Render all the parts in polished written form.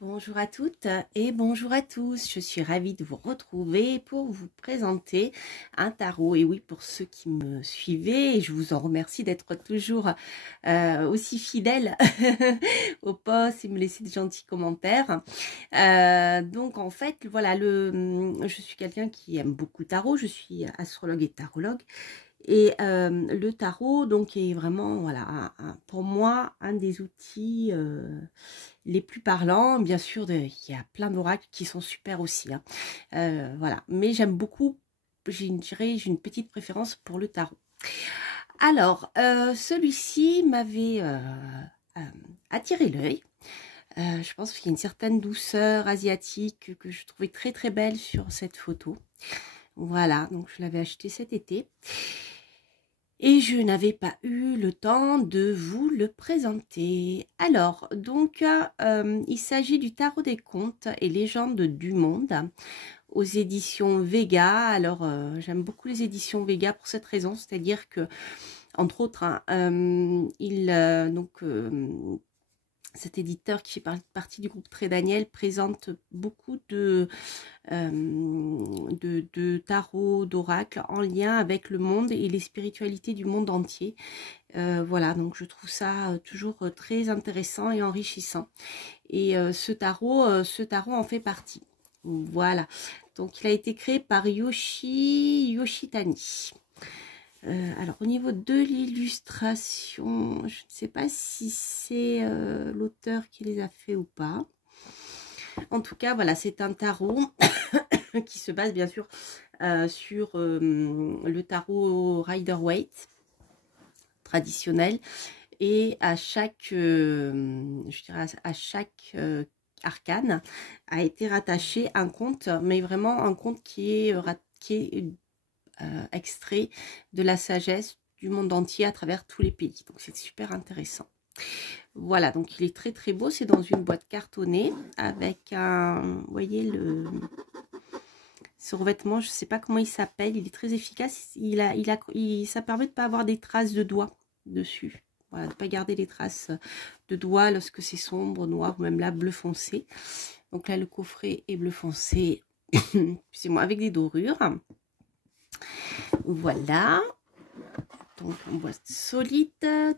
Bonjour à toutes et bonjour à tous, je suis ravie de vous retrouver pour vous présenter un tarot. Et oui, pour ceux qui me suivaient, et je vous en remercie d'être toujours aussi fidèles au post et me laisser de gentils commentaires. Donc en fait, voilà, je suis quelqu'un qui aime beaucoup le tarot, je suis astrologue et tarologue. Et le tarot, donc, est vraiment, voilà, pour moi, un des outils les plus parlants. Bien sûr, il y a plein d'oracles qui sont super aussi, hein. Voilà, mais j'aime beaucoup, j'ai une petite préférence pour le tarot. Alors, celui-ci m'avait euh, attiré l'œil. Je pense qu'il y a une certaine douceur asiatique que je trouvais très très belle sur cette photo. Voilà, donc je l'avais acheté cet été. Et je n'avais pas eu le temps de vous le présenter. Alors, donc, il s'agit du Tarot des Contes et légendes du monde aux éditions Vega. Alors, j'aime beaucoup les éditions Vega pour cette raison, c'est-à-dire que, entre autres, hein, cet éditeur qui fait partie du groupe Très Daniel présente beaucoup de tarot, d'oracle en lien avec le monde et les spiritualités du monde entier. Voilà, donc je trouve ça toujours très intéressant et enrichissant. Et ce tarot en fait partie. Voilà, donc il a été créé par Yoshitani. Alors au niveau de l'illustration, je ne sais pas si c'est l'auteur qui les a fait ou pas. En tout cas, voilà, c'est un tarot qui se base bien sûr sur le tarot Rider-Waite traditionnel, et à chaque, je dirais à chaque arcane a été rattaché un conte, mais vraiment un conte qui est extrait de la sagesse du monde entier à travers tous les pays. Donc c'est super intéressant. Voilà, donc il est très très beau. C'est dans une boîte cartonnée avec un, vous voyez ce revêtement, je ne sais pas comment il s'appelle, il est très efficace. Ça permet de ne pas avoir des traces de doigts dessus. Voilà, de ne pas garder les traces de doigts lorsque c'est sombre, noir ou même là bleu foncé. Donc là le coffret est bleu foncé, excusez-moi, avec des dorures. Voilà. Donc en boîte solide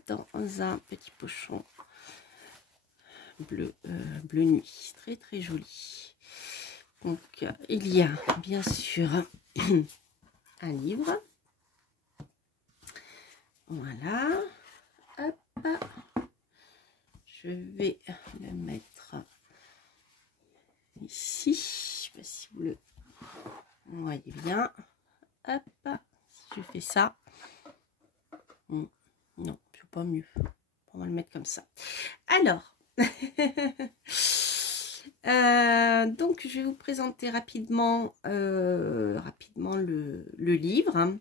dans un petit pochon bleu nuit, très très joli. Donc il y a bien sûr un livre. Voilà. Hop. Je vais le mettre ici. Je ne sais pas si vous le voyez bien. Hop. Si je fais ça. Non, c'est pas mieux. On va le mettre comme ça. Alors. Donc je vais vous présenter rapidement le livre, hein,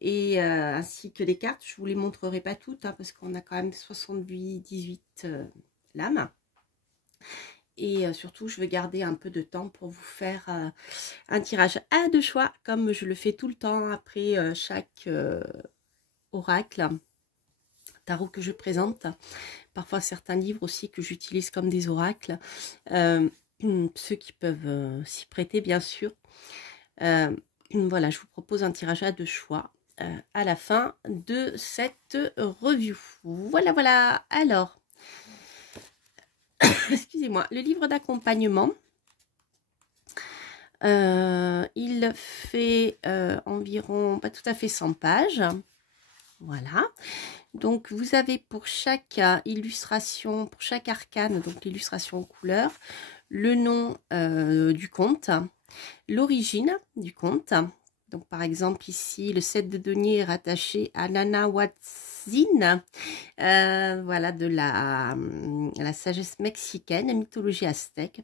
et ainsi que les cartes. Je vous les montrerai pas toutes, hein, parce qu'on a quand même 18 lames, et surtout je veux garder un peu de temps pour vous faire un tirage à deux choix comme je le fais tout le temps après chaque oracle tarot que je présente. Parfois certains livres aussi que j'utilise comme des oracles, ceux qui peuvent s'y prêter bien sûr. Voilà, je vous propose un tirage à deux choix à la fin de cette review. Voilà. Alors, excusez-moi, le livre d'accompagnement, il fait environ pas tout à fait 100 pages. Voilà. Donc vous avez pour chaque illustration, pour chaque arcane, donc l'illustration en couleur, le nom du conte, l'origine du conte. Donc par exemple ici le 7 de denier est rattaché à Nanahuatzin, voilà, de la sagesse mexicaine, la mythologie aztèque.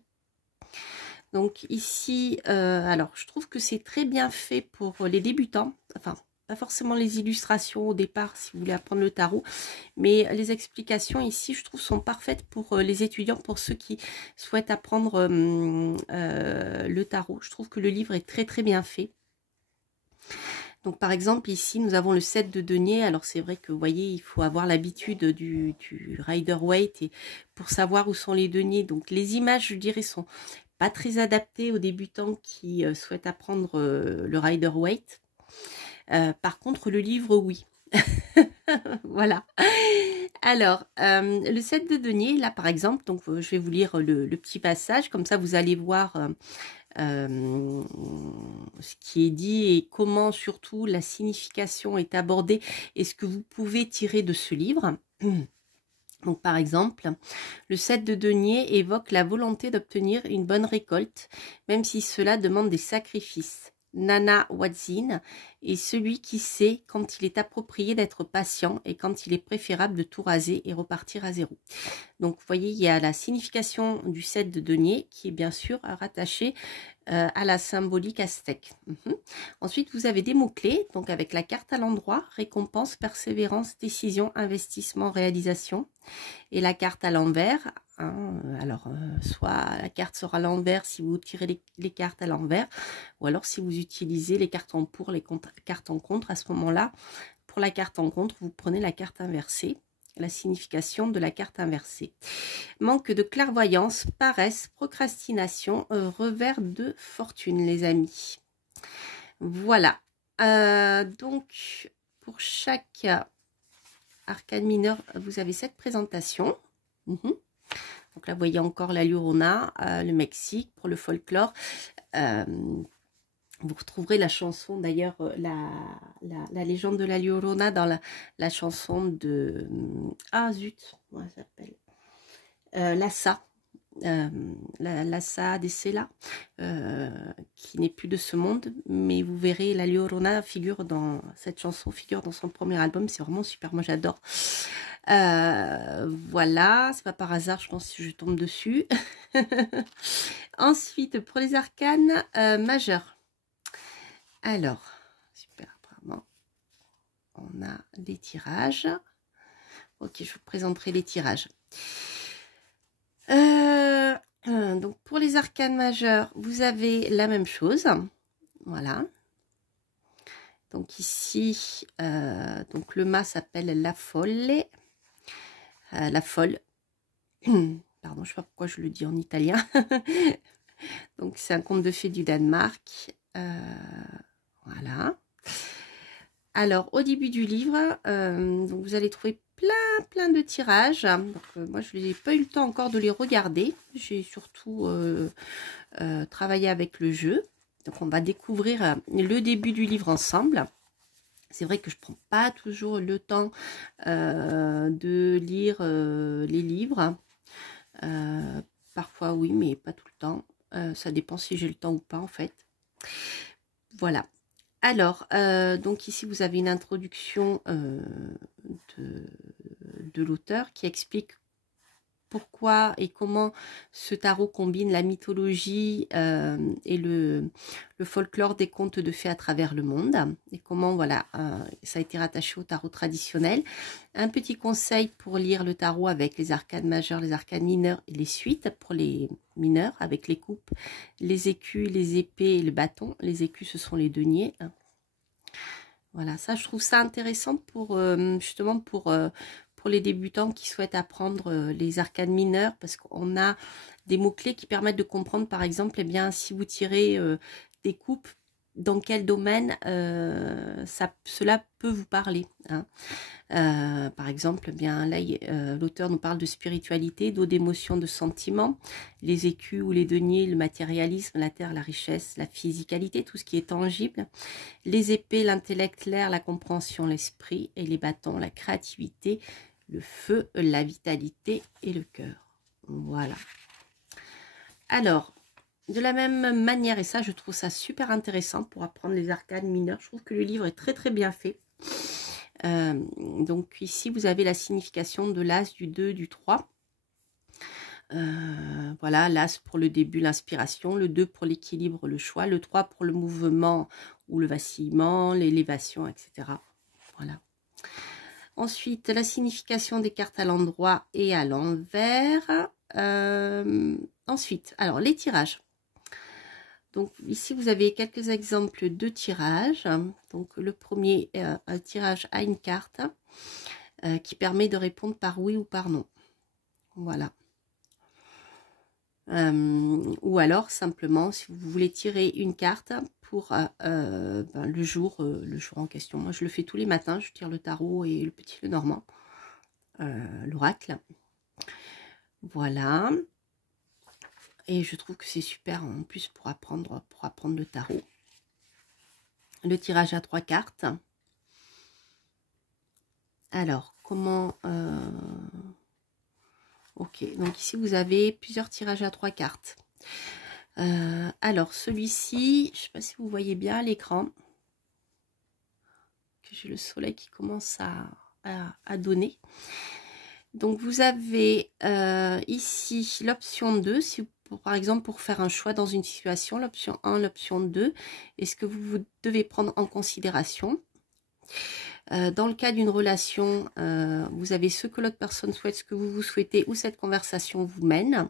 Donc ici, alors je trouve que c'est très bien fait pour les débutants, enfin pas forcément les illustrations au départ si vous voulez apprendre le tarot, mais les explications ici je trouve sont parfaites pour les étudiants, pour ceux qui souhaitent apprendre le tarot. Je trouve que le livre est très très bien fait. Donc par exemple ici nous avons le 7 de denier. Alors c'est vrai que vous voyez, il faut avoir l'habitude du Rider-Waite et pour savoir où sont les deniers. Donc les images, je dirais, sont pas très adaptées aux débutants qui souhaitent apprendre le Rider-Waite. Par contre le livre, oui. Voilà. Alors, le 7 de denier, là par exemple, donc je vais vous lire le petit passage, comme ça vous allez voir ce qui est dit et comment surtout la signification est abordée et ce que vous pouvez tirer de ce livre. Donc par exemple, le 7 de denier évoque la volonté d'obtenir une bonne récolte, même si cela demande des sacrifices. Nana Wadzin est celui qui sait quand il est approprié d'être patient et quand il est préférable de tout raser et repartir à zéro. Donc vous voyez, il y a la signification du 7 de denier qui est bien sûr rattachée à la symbolique aztèque. Ensuite, vous avez des mots-clés, donc avec la carte à l'endroit, récompense, persévérance, décision, investissement, réalisation. Et la carte à l'envers, hein, alors soit la carte sera à l'envers si vous tirez les cartes à l'envers, ou alors si vous utilisez les cartes en pour, les cartes en contre, à ce moment-là, pour la carte en contre, vous prenez la carte inversée. La signification de la carte inversée. Manque de clairvoyance, paresse, procrastination, revers de fortune, les amis. Voilà. Donc, pour chaque arcane mineur, vous avez cette présentation. Donc là, vous voyez encore la Llorona, le Mexique, pour le folklore. Vous retrouverez la chanson, d'ailleurs, la légende de la Llorona dans la chanson de... Ah, zut, comment elle s'appelle, Lassa. Lassa de Sela, qui n'est plus de ce monde, mais vous verrez, la Llorona figure dans cette chanson, figure dans son premier album, c'est vraiment super, moi j'adore. Voilà, c'est pas par hasard, je pense que je tombe dessus. Ensuite, pour les arcanes majeurs. Alors, super, apparemment, on a les tirages. Ok, je vous présenterai les tirages. Donc pour les arcanes majeurs, vous avez la même chose. Voilà. Donc ici, donc le mât s'appelle la folle. La folle. Pardon, je ne sais pas pourquoi je le dis en italien. Donc c'est un conte de fées du Danemark. Voilà. Alors au début du livre, donc vous allez trouver plein de tirages. Donc, moi je n'ai pas eu le temps encore de les regarder. J'ai surtout travaillé avec le jeu. Donc on va découvrir le début du livre ensemble. C'est vrai que je ne prends pas toujours le temps de lire les livres. Parfois oui, mais pas tout le temps. Ça dépend si j'ai le temps ou pas en fait. Voilà. Alors, donc ici vous avez une introduction de l'auteur qui explique pourquoi et comment ce tarot combine la mythologie et le folklore des contes de fées à travers le monde, et comment voilà ça a été rattaché au tarot traditionnel. Un petit conseil pour lire le tarot avec les arcanes majeures, les arcanes mineures et les suites pour les mineurs avec les coupes, les écus, les épées et le bâton. Les écus, ce sont les deniers. Voilà, ça je trouve ça intéressant pour justement pour les débutants qui souhaitent apprendre les arcanes mineures, parce qu'on a des mots-clés qui permettent de comprendre, par exemple, eh bien, si vous tirez des coupes, dans quel domaine cela peut vous parler. Hein. Par exemple, eh bien là, l'auteur nous parle de spiritualité, d'eau d'émotion, de sentiments, les écus ou les deniers, le matérialisme, la terre, la richesse, la physicalité, tout ce qui est tangible, les épées, l'intellect, l'air, la compréhension, l'esprit, et les bâtons, la créativité, le feu, la vitalité et le cœur. Voilà. Alors, de la même manière, et ça je trouve ça super intéressant pour apprendre les arcanes mineures, je trouve que le livre est très bien fait. Donc ici vous avez la signification de l'as, du 2, du 3. Voilà, l'as pour le début, l'inspiration, le 2 pour l'équilibre, le choix, le 3 pour le mouvement ou le vacillement, l'élévation, etc. Voilà. Ensuite, la signification des cartes à l'endroit et à l'envers. Ensuite, alors les tirages. Donc ici, vous avez quelques exemples de tirages. Donc le premier, un tirage à une carte qui permet de répondre par oui ou par non. Voilà. Ou alors simplement, si vous voulez tirer une carte pour le jour en question. Moi, je le fais tous les matins. Je tire le tarot et le petit Lenormand, l'oracle. Voilà. Et je trouve que c'est super en plus pour apprendre le tarot. Le tirage à 3 cartes. Alors, comment... Ok, donc ici vous avez plusieurs tirages à 3 cartes. Alors, celui-ci, je ne sais pas si vous voyez bien à l'écran, que j'ai le soleil qui commence à donner. Donc, vous avez ici l'option 2, si par exemple, pour faire un choix dans une situation, l'option 1, l'option 2, est ce que vous devez prendre en considération. Dans le cas d'une relation, vous avez ce que l'autre personne souhaite, ce que vous souhaitez, où cette conversation vous mène.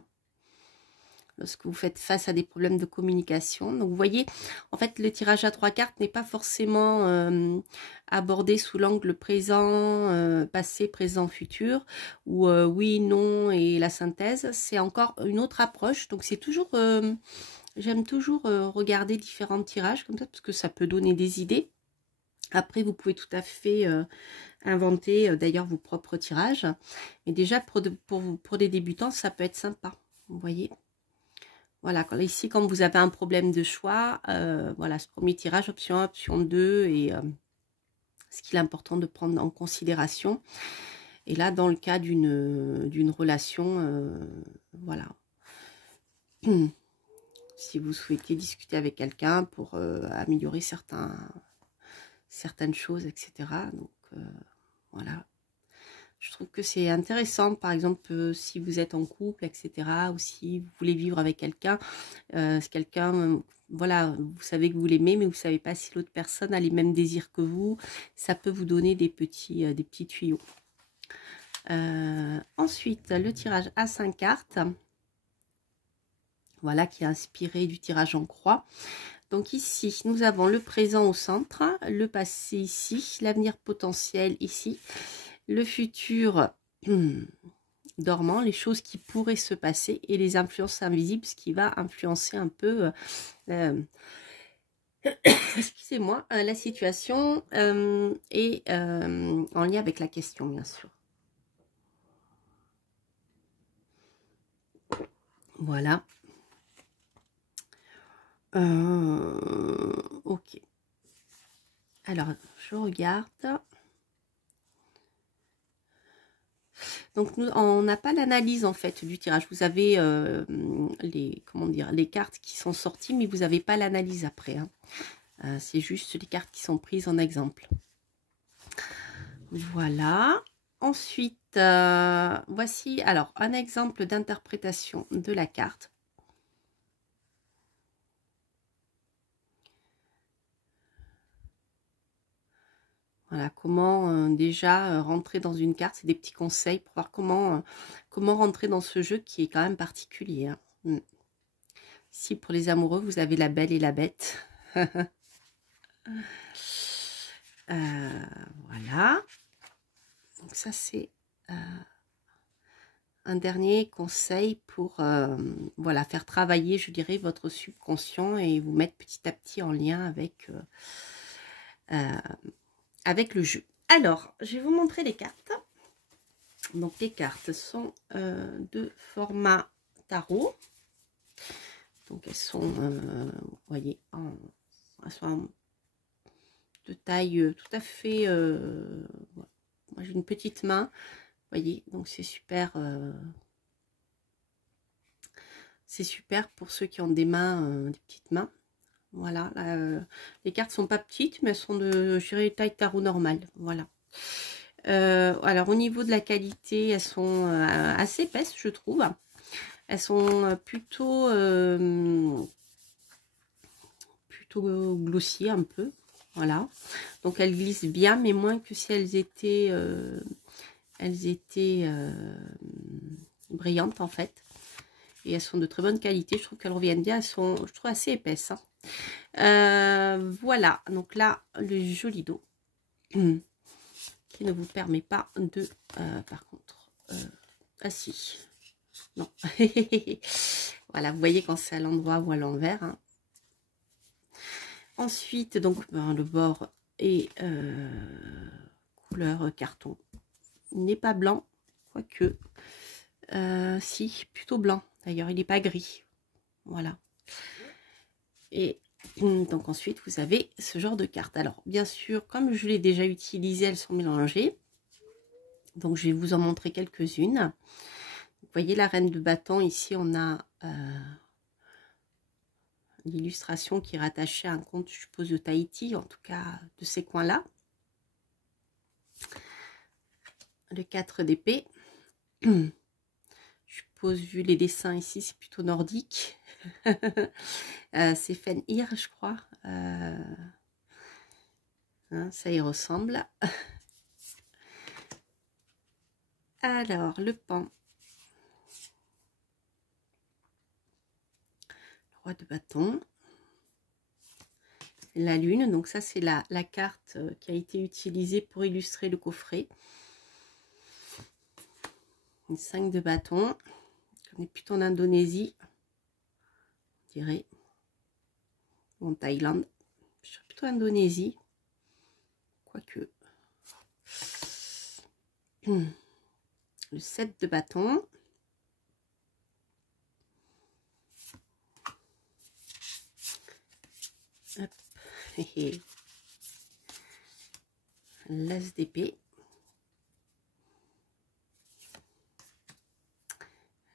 Lorsque vous faites face à des problèmes de communication. Donc, vous voyez, en fait, le tirage à 3 cartes n'est pas forcément abordé sous l'angle présent, passé, présent, futur, ou oui, non et la synthèse. C'est encore une autre approche. Donc, c'est toujours... j'aime toujours regarder différents tirages comme ça, parce que ça peut donner des idées. Après, vous pouvez tout à fait inventer d'ailleurs vos propres tirages. Et déjà, pour des débutants, ça peut être sympa. Vous voyez ? Voilà, ici, quand vous avez un problème de choix, voilà, ce premier tirage, option 1, option 2, et ce qu'il est important de prendre en considération. Et là, dans le cas d'une relation, voilà. Si vous souhaitez discuter avec quelqu'un pour améliorer certaines choses, etc. Donc, voilà. Je trouve que c'est intéressant, par exemple, si vous êtes en couple, etc., ou si vous voulez vivre avec quelqu'un, si quelqu'un, voilà, vous savez que vous l'aimez, mais vous ne savez pas si l'autre personne a les mêmes désirs que vous, ça peut vous donner des petits tuyaux. Ensuite, le tirage à 5 cartes, voilà, qui est inspiré du tirage en croix. Donc ici, nous avons le présent au centre, le passé ici, l'avenir potentiel ici, le futur dormant, les choses qui pourraient se passer et les influences invisibles, ce qui va influencer un peu excusez-moi, la situation et en lien avec la question, bien sûr. Voilà. Ok. Alors, je regarde. Donc, on n'a pas l'analyse en fait du tirage. Vous avez les cartes qui sont sorties, mais vous n'avez pas l'analyse après. Hein. C'est juste les cartes qui sont prises en exemple. Voilà. Ensuite, voici alors un exemple d'interprétation de la carte. Voilà, comment déjà rentrer dans une carte, c'est des petits conseils pour voir comment rentrer dans ce jeu qui est quand même particulier. Hein. Ici, pour les amoureux, vous avez la belle et la bête. Voilà. Donc ça, c'est un dernier conseil pour voilà, faire travailler, je dirais, votre subconscient et vous mettre petit à petit en lien avec le jeu. Alors, je vais vous montrer les cartes. Donc, les cartes sont de format tarot. Donc, elles sont, vous voyez, elles sont de taille tout à fait... moi, j'ai une petite main. Vous voyez, donc c'est super... c'est super pour ceux qui ont des mains, des petites mains. Voilà, les cartes sont pas petites, mais elles sont de, je dirais, taille tarot normale. Voilà. Alors, au niveau de la qualité, elles sont assez épaisses, je trouve. Elles sont plutôt glossies un peu. Voilà. Donc, elles glissent bien, mais moins que si elles étaient brillantes, en fait. Et elles sont de très bonne qualité. Je trouve qu'elles reviennent bien. Elles sont, je trouve, assez épaisses. Hein. Voilà. Donc là, le joli dos. Qui ne vous permet pas de... par contre... ah si. Non. Voilà, vous voyez quand c'est à l'endroit ou à l'envers. Hein. Ensuite, donc, le bord est couleur carton. Il n'est pas blanc, quoique. Si, plutôt blanc. D'ailleurs, il n'est pas gris. Voilà. Et donc ensuite, vous avez ce genre de carte. Alors, bien sûr, comme je l'ai déjà utilisé, elles sont mélangées. Donc, je vais vous en montrer quelques-unes. Vous voyez la reine de bâton. Ici, on a l'illustration qui est rattachée à un conte, je suppose, de Tahiti, en tout cas de ces coins-là. Le 4 d'épée. Je suppose, vu les dessins ici, c'est plutôt nordique. C'est Fenrir, je crois. Hein, ça y ressemble. Alors, le pan. Le roi de bâton. La lune, donc ça c'est la carte qui a été utilisée pour illustrer le coffret. Une 5 de bâton. On est plutôt en Indonésie, on dirait. Ou en Thaïlande. Je suis plutôt Indonésie. Quoique. Le 7 de bâton. Hop. L'as d'épée.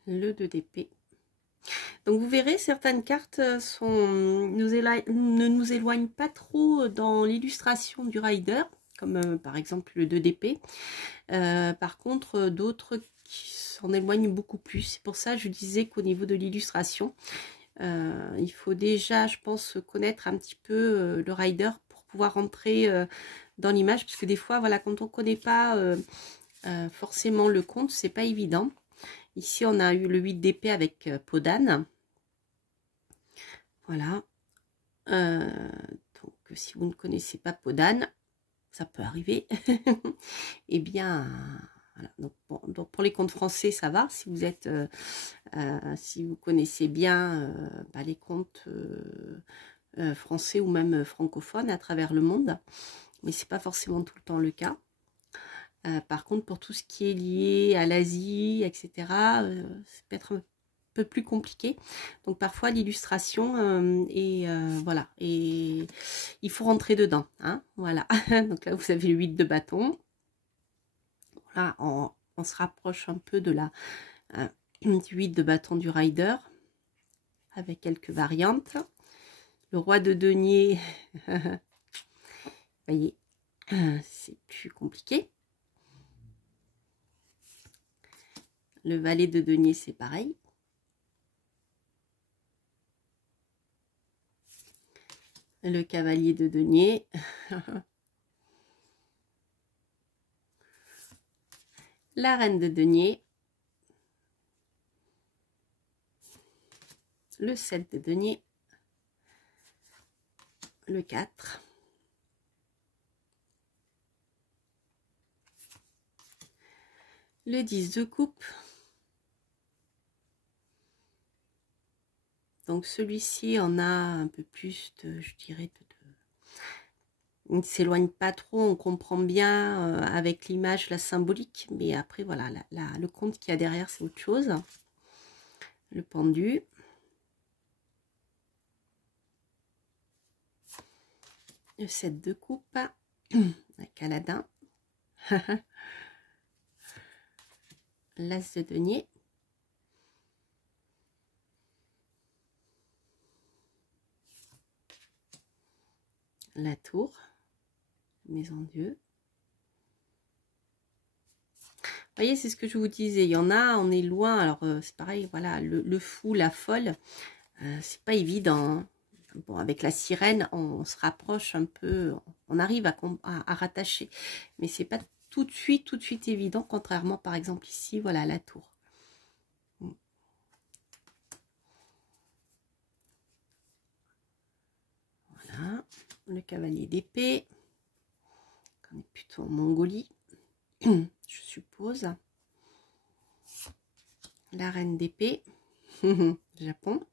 Le 2 d'épée. Donc vous verrez, certaines cartes ne nous éloignent pas trop dans l'illustration du rider, comme par exemple le 2 d'épée. Par contre, d'autres qui s'en éloignent beaucoup plus. C'est pour ça que je disais qu'au niveau de l'illustration, il faut déjà, je pense, connaître un petit peu le rider pour pouvoir rentrer dans l'image, parce que des fois, voilà, quand on ne connaît pas forcément le conte, c'est pas évident. Ici, on a eu le 8 d'épée avec peau d'âne. Voilà. Donc, si vous ne connaissez pas peau d'âne, ça peut arriver. Eh bien, voilà. Donc, pour les contes français, ça va. Si vous êtes, si vous connaissez bien les contes français ou même francophones à travers le monde, mais c'est pas forcément tout le temps le cas. Par contre, pour tout ce qui est lié à l'Asie, etc., c'est peut-être un peu plus compliqué. Donc parfois l'illustration voilà, et il faut rentrer dedans. Hein, voilà. Donc là, vous avez le 8 de bâton. Là, on se rapproche un peu de du 8 de bâton du rider, avec quelques variantes. Le roi de denier, vous voyez, c'est plus compliqué. Le valet de denier, c'est pareil. Le cavalier de denier. La reine de denier. Le 7 de denier. Le 4. Le 10 de coupe. Donc celui-ci en a un peu plus de, je dirais, il ne s'éloigne pas trop, on comprend bien avec l'image, la symbolique, mais après voilà, le conte qu'il y a derrière, c'est autre chose. Le pendu. Le 7 de coupe. Avec Aladin. L'as de denier. La tour. Maison Dieu. Vous voyez, c'est ce que je vous disais. Il y en a, on est loin. Alors, c'est pareil, voilà, le fou, la folle, c'est pas évident. Hein. Bon, avec la sirène, on se rapproche un peu, on arrive à rattacher. Mais c'est pas tout de suite évident, contrairement, par exemple, ici, voilà, la tour. cavalier d'épée. On est plutôt en Mongolie, je suppose. La reine d'épée, Japon.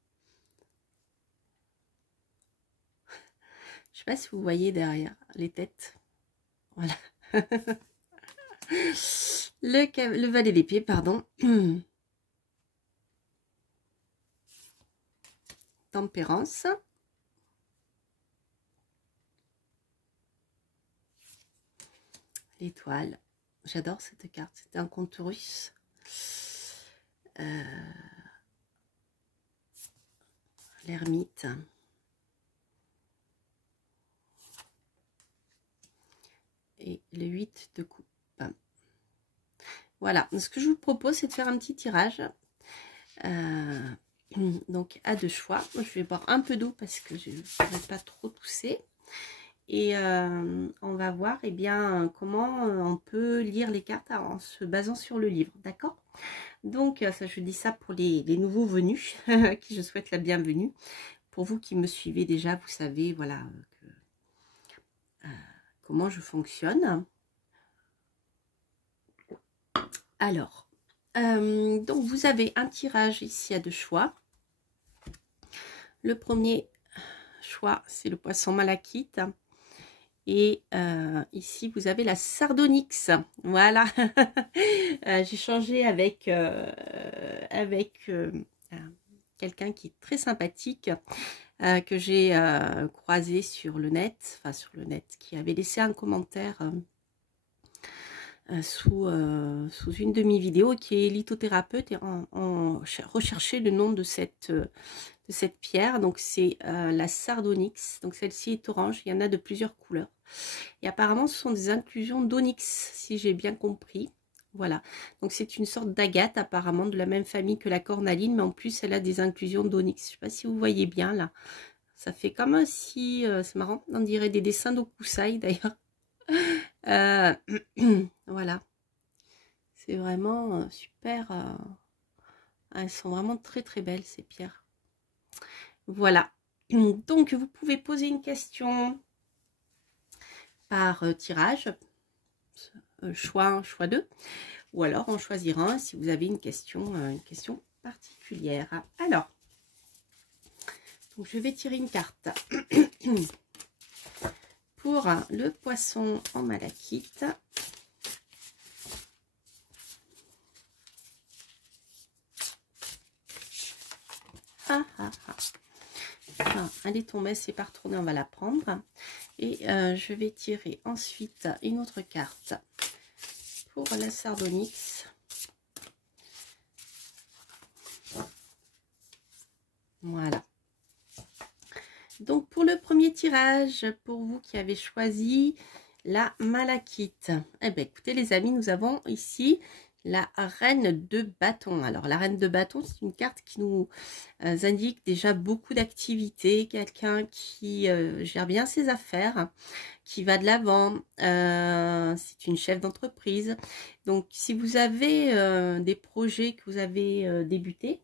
Je sais pas si vous voyez derrière les têtes. Voilà. Le valet d'épée, pardon. Tempérance. L'étoile. J'adore cette carte. C'était un conte russe. L'ermite. Et le 8 de coupe. Voilà. Ce que je vous propose, c'est de faire un petit tirage. Donc à deux choix. Moi, je vais boire un peu d'eau parce que je ne vais pas trop tousser. Et on va voir bien, comment on peut lire les cartes en se basant sur le livre. D'accord? Donc, ça, je dis ça pour les nouveaux venus, à qui je souhaite la bienvenue. Pour vous qui me suivez déjà, vous savez, voilà, comment je fonctionne. Alors, donc vous avez un tirage ici à deux choix. Le premier choix, c'est le poisson malachite. Et ici, vous avez la Sardonyx. Voilà. J'ai changé avec quelqu'un qui est très sympathique, que j'ai croisé sur le net, qui avait laissé un commentaire sous une de mes vidéos, qui est lithothérapeute, et on recherchait le nom de cette pierre. Donc c'est la Sardonyx. Donc celle-ci est orange, il y en a de plusieurs couleurs. Et apparemment ce sont des inclusions d'onyx, si j'ai bien compris. Voilà, donc c'est une sorte d'agate, apparemment de la même famille que la cornaline, mais en plus elle a des inclusions d'onyx. Je ne sais pas si vous voyez bien là. Ça fait comme si, c'est marrant, on dirait des dessins d'Okusai d'ailleurs. Voilà, c'est vraiment super. Elles sont vraiment très très belles ces pierres. Voilà, donc vous pouvez poser une question par tirage, choix 1, choix 2, ou alors en choisir un si vous avez une question particulière. Alors, donc je vais tirer une carte pour le poisson en malachite. Enfin, elle est tombée, c'est pas retourné, on va la prendre. Et je vais tirer ensuite une autre carte pour la Sardonyx. Voilà. Donc pour le premier tirage, pour vous qui avez choisi la malachite, eh bien écoutez les amis, nous avons ici la reine de bâton. Alors la reine de bâton, c'est une carte qui nous indique déjà beaucoup d'activités, quelqu'un qui gère bien ses affaires, qui va de l'avant, c'est une chef d'entreprise. Donc si vous avez des projets que vous avez débutés,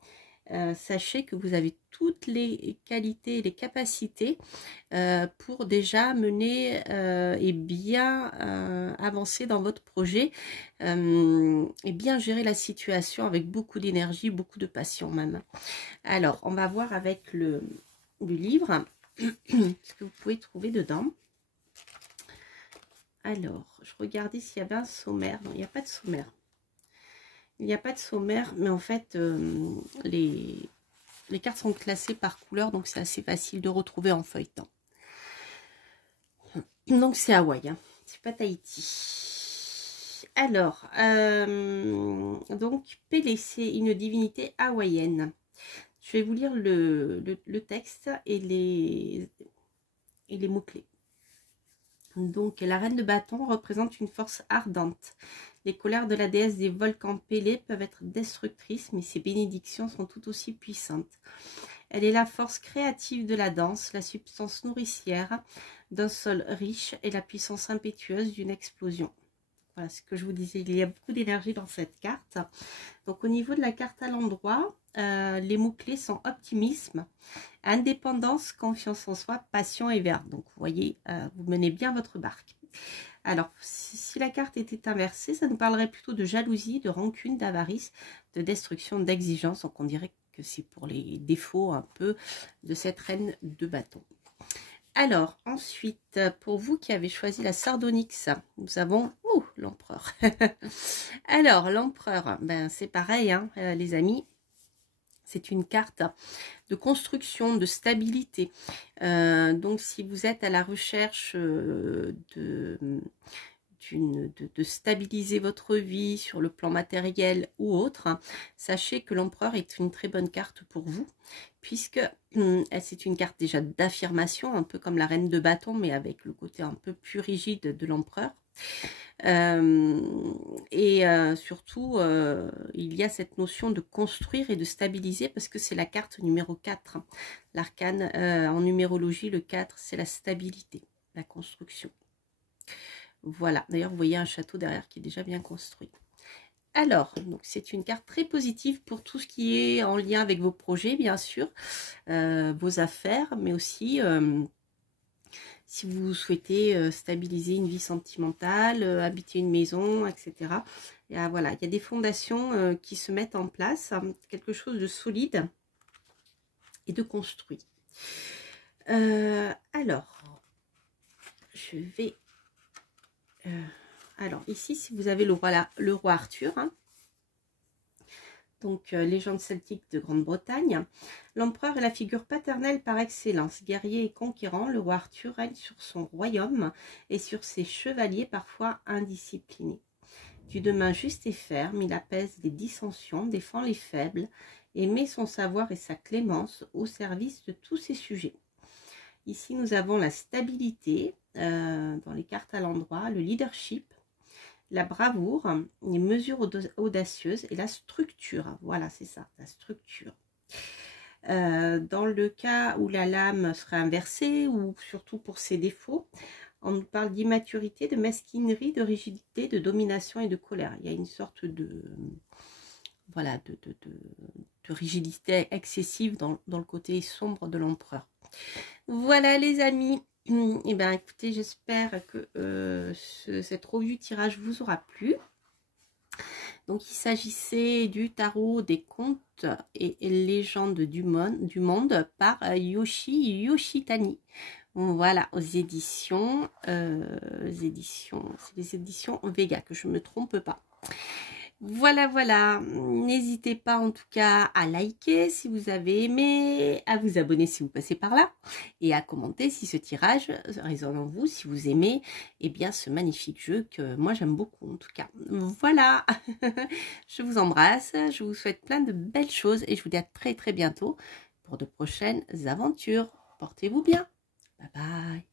sachez que vous avez toutes les qualités et les capacités pour déjà mener et bien avancer dans votre projet et bien gérer la situation avec beaucoup d'énergie, beaucoup de passion même. Alors, on va voir avec le livre ce que vous pouvez trouver dedans. Alors, je regardais s'il y avait un sommaire. Non, il n'y a pas de sommaire. Il n'y a pas de sommaire, mais en fait, les cartes sont classées par couleur, donc c'est assez facile de retrouver en feuilletant. Donc c'est Hawaï, hein. C'est pas Tahiti. Alors, donc Pélé, c'est une divinité hawaïenne. Je vais vous lire le texte et les mots-clés. Donc, la reine de bâton représente une force ardente. Les colères de la déesse des volcans Pélé peuvent être destructrices, mais ses bénédictions sont tout aussi puissantes. Elle est la force créative de la danse, la substance nourricière d'un sol riche et la puissance impétueuse d'une explosion. Voilà ce que je vous disais, il y a beaucoup d'énergie dans cette carte. Donc au niveau de la carte à l'endroit, les mots-clés sont optimisme, indépendance, confiance en soi, passion et verbe. Donc vous voyez, vous menez bien votre barque. Alors, si la carte était inversée, ça nous parlerait plutôt de jalousie, de rancune, d'avarice, de destruction, d'exigence. Donc on dirait que c'est pour les défauts un peu de cette reine de bâton. Alors, ensuite, pour vous qui avez choisi la Sardonyx, nous avons l'empereur. Alors, l'empereur, ben, c'est pareil, hein, les amis. C'est une carte de construction, de stabilité. Donc, si vous êtes à la recherche de stabiliser votre vie sur le plan matériel ou autre, sachez que l'empereur est une très bonne carte pour vous, puisque c'est une carte déjà d'affirmation, un peu comme la reine de bâton, mais avec le côté un peu plus rigide de l'empereur. Surtout, il y a cette notion de construire et de stabiliser, parce que c'est la carte numéro 4. L'arcane en numérologie, le 4, c'est la stabilité, la construction. Voilà, d'ailleurs vous voyez un château derrière qui est déjà bien construit. Alors, donc c'est une carte très positive pour tout ce qui est en lien avec vos projets, bien sûr, vos affaires, mais aussi si vous souhaitez stabiliser une vie sentimentale, habiter une maison, etc. Et, voilà, il y a des fondations qui se mettent en place, quelque chose de solide et de construit. Alors, je vais... alors ici, si vous avez le roi Arthur, hein, donc légende celtique de Grande-Bretagne, l'empereur est la figure paternelle par excellence. Guerrier et conquérant, le roi Arthur règne sur son royaume et sur ses chevaliers parfois indisciplinés. D'une main juste et ferme, il apaise les dissensions, défend les faibles et met son savoir et sa clémence au service de tous ses sujets. Ici, nous avons la stabilité dans les cartes à l'endroit, le leadership, la bravoure, les mesures audacieuses et la structure. Voilà, c'est ça, la structure. Dans le cas où la lame serait inversée, ou surtout pour ses défauts, on nous parle d'immaturité, de mesquinerie, de rigidité, de domination et de colère. Il y a une sorte de... voilà, de rigidité excessive dans le côté sombre de l'empereur. Voilà les amis, et bien écoutez, j'espère que cette revue tirage vous aura plu. Donc il s'agissait du tarot des contes et légendes du monde par Yoshi Yoshitani. Voilà, aux éditions, c'est les éditions Vega, que je ne me trompe pas. Voilà, voilà, n'hésitez pas en tout cas à liker si vous avez aimé, à vous abonner si vous passez par là, et à commenter si ce tirage résonne en vous, si vous aimez bien ce magnifique jeu que moi j'aime beaucoup en tout cas. Voilà, je vous embrasse, je vous souhaite plein de belles choses et je vous dis à très très bientôt pour de prochaines aventures. Portez-vous bien, bye bye.